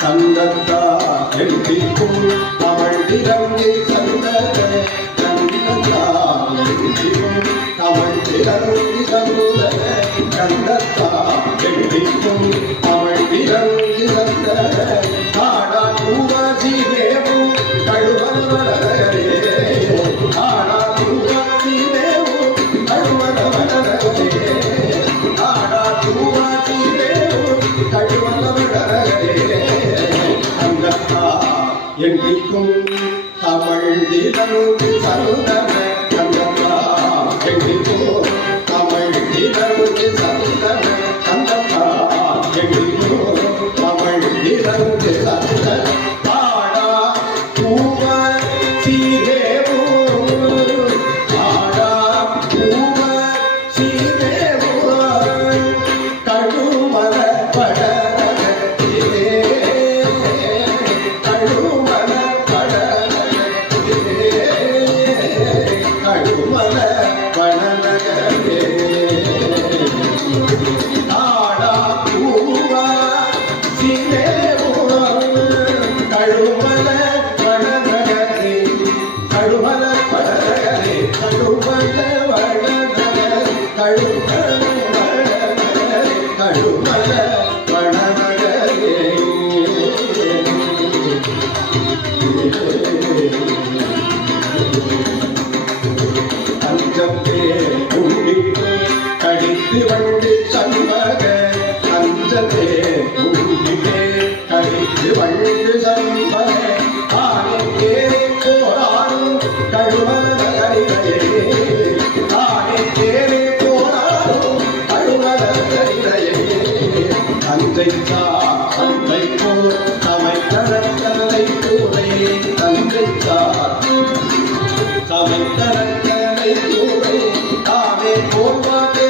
கந்தத்தா எழுதிக்கும் அவள் இறங்கி சந்தத கந்தத்தா எழுதிக்கும் அவள் இறங்கி சந்தத கந்தத்தா எழுதிக்கும் அவள் இறங்கி சந்தத ஆடா பூவாசி தேவும் கழுவல் வளரே ஆடா பூவாசி தேவும் கழுவல் வளரே ஆடா பூவாசி தேவும் கழுவல் வளரே கந்தத்தா எழுதிக்கும் தமிழ் தினமுக்கு சருதன கந்தத்தா எழுதிக்கும் தமிழ் தினமுக்கு சருதன கந்தத்தா எழுதிக்கும் தமிழ் தினமுக்கு சருதன ஆடா பூவ சீதேவோ ஆடா பூவ சீதேவோ கழுமல கடித்து வண்டு சண்பக அஞ்சதே ஊழிலே கடித்து வண்டு சண்பக ஆனை தேரை போராடும் கழுவல கரிகையே ஆனை தேரை போராடும் கழுவல கரிகையே தந்தைக்கா தந்தை போர் சமைத்தரத்தலை கூரை தந்தைக்கா சமைத்தரத்தலை கூரை தாமே போர்வாதே